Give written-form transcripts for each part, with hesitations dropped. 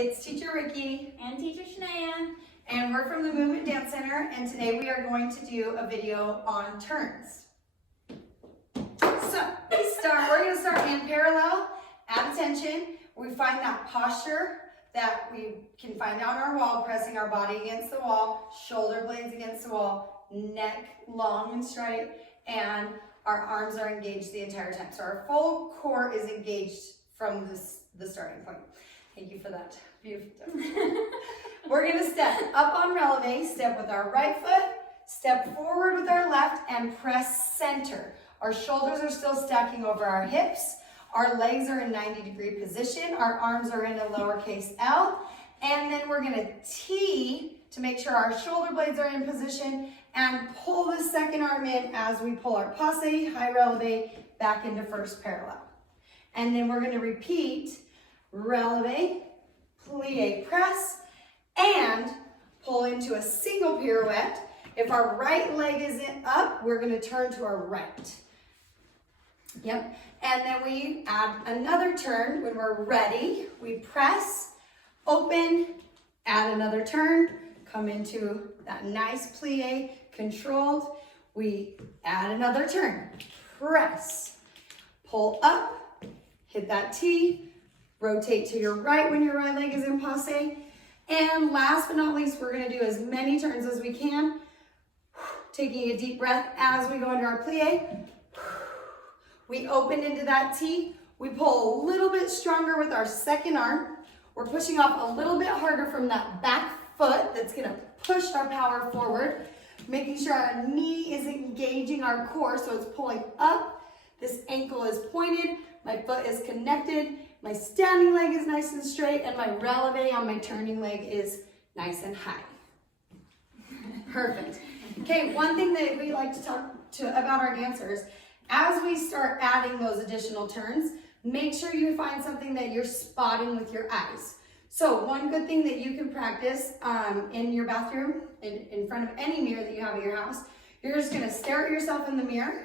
It's Teacher Ricci and Teacher Shanaya, and we're from the Movement Dance Center, and today we are going to do a video on turns. So we're going to start in parallel, at attention. We find that posture that we can find on our wall, pressing our body against the wall, shoulder blades against the wall, neck long and straight, and our arms are engaged the entire time. So our full core is engaged from the starting point. Thank you for that. Beautiful. We're going to step up on releve, step with our right foot, step forward with our left, and press center. Our shoulders are still stacking over our hips. Our legs are in 90-degree position. Our arms are in a lowercase L. And then we're going to T to make sure our shoulder blades are in position and pull the second arm in as we pull our passe, high releve, back into first parallel. And then we're going to repeat releve, plie, press, and pull into a single pirouette. If our right leg isn't up, we're going to turn to our right. Yep. And then we add another turn when we're ready. We press, open, add another turn, come into that nice plie, controlled. We add another turn, press, pull up, hit that T, rotate to your right when your right leg is in passe. And last but not least, we're going to do as many turns as we can. Taking a deep breath as we go into our plie. We open into that T. We pull a little bit stronger with our second arm. We're pushing off a little bit harder from that back foot that's going to push our power forward. Making sure our knee is engaging our core so it's pulling up. This ankle is pointed. My foot is connected. My standing leg is nice and straight, and my releve on my turning leg is nice and high. Perfect. Okay, one thing that we like to talk about our dancers, as we start adding those additional turns, make sure you find something that you're spotting with your eyes. So one good thing that you can practice in your bathroom, in front of any mirror that you have at your house, you're just going to stare at yourself in the mirror.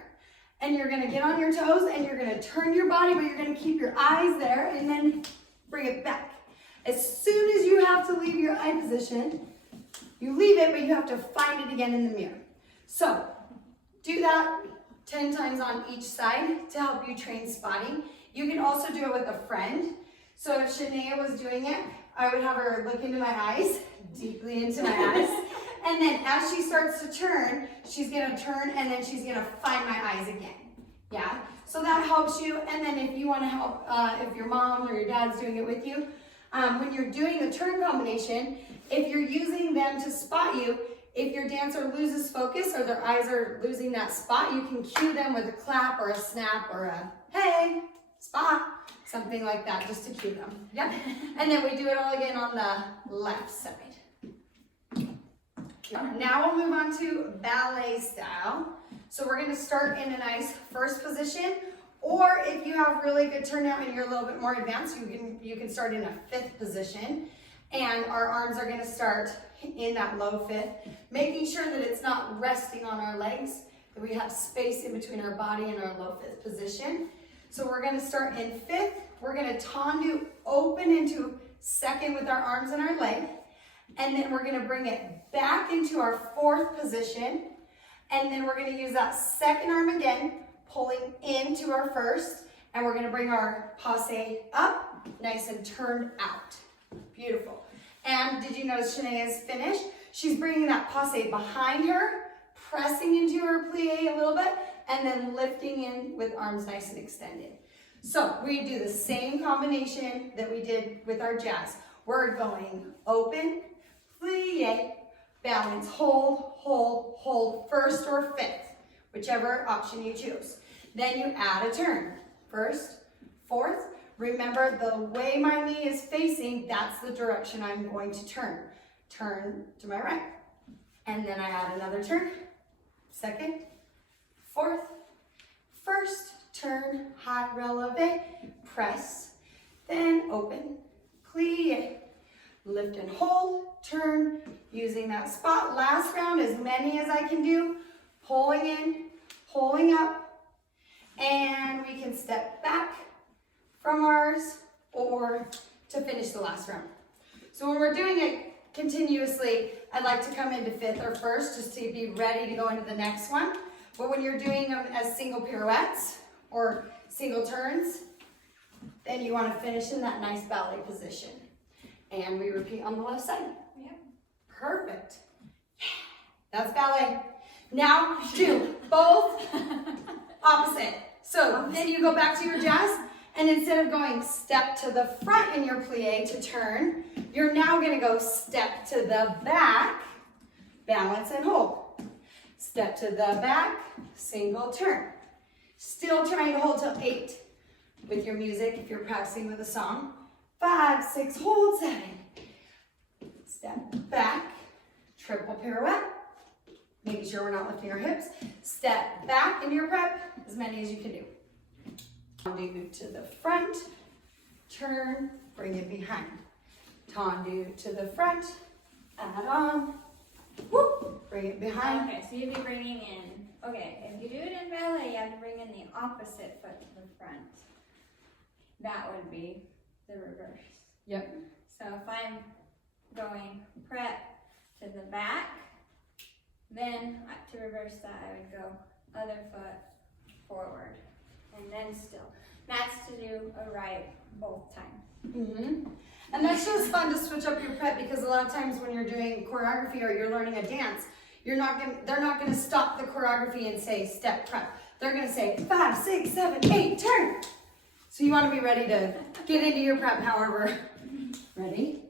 And you're going to get on your toes and you're going to turn your body, but you're going to keep your eyes there and then bring it back. As soon as you have to leave your eye position, you leave it, but you have to find it again in the mirror. So do that 10 times on each side to help you train spotting. You can also do it with a friend. So if Shanaya was doing it, I would have her look into my eyes, deeply into my eyes. And then as she starts to turn, she's going to turn and then she's going to find my eyes again. Yeah? So that helps you. And then if you want to help, if your mom or your dad's doing it with you, when you're doing the turn combination, if you're using them to spot you, if your dancer loses focus or their eyes are losing that spot, you can cue them with a clap or a snap or a, hey, spot, something like that, just to cue them. Yep. And then we do it all again on the left side. Now we'll move on to ballet style. So we're going to start in a nice first position, or if you have really good turnout and you're a little bit more advanced, you can start in a fifth position. And our arms are going to start in that low fifth, making sure that it's not resting on our legs, that we have space in between our body and our low fifth position. So we're going to start in fifth. We're going to tendu open into second with our arms and our leg. And then we're going to bring it back into our fourth position. And then we're going to use that second arm again, pulling into our first. And we're going to bring our passe up, nice and turned out. Beautiful. And did you notice Shanaya's finish? She's bringing that passe behind her, pressing into her plie a little bit, and then lifting in with arms nice and extended. So we do the same combination that we did with our jazz. We're going open, plie, balance, hold, hold, hold, first or fifth, whichever option you choose. Then you add a turn, first, fourth. Remember, the way my knee is facing, that's the direction I'm going to turn. Turn to my right. And then I add another turn, second, fourth, first, turn, high releve, press, then open, plie, lift and hold, turn, using that spot. Last round, as many as I can do, pulling in, pulling up, and we can step back from ours or to finish the last round. So when we're doing it continuously, I'd like to come into 5th or 1st just to be ready to go into the next one. But when you're doing them as single pirouettes or single turns, then you want to finish in that nice ballet position. And we repeat on the left side. Yep. Perfect. That's ballet. Now do both opposite. So then you go back to your jazz, and instead of going step to the front in your plie to turn, you're now going to go step to the back, balance and hold. Step to the back, single turn. Still trying to hold till 8 with your music if you're practicing with a song. 5, 6, hold, 7. Step back, triple pirouette. Making sure we're not lifting our hips. Step back into your prep, as many as you can do. Tendu to the front, turn, bring it behind. Tendu to the front, add on, whoop, bring it behind. Okay, so you'd be bringing in, okay, if you do it in ballet, you have to bring in the opposite foot to the front. That would be the reverse. Yep. So if I'm going prep to the back, then to reverse that, I would go other foot forward, and then still. That's to do a right both times. And that's just fun to switch up your prep, because a lot of times when you're doing choreography or you're learning a dance, they're not gonna stop the choreography and say step prep. They're gonna say 5, 6, 7, 8, turn. So you want to be ready to get into your prep however. Ready?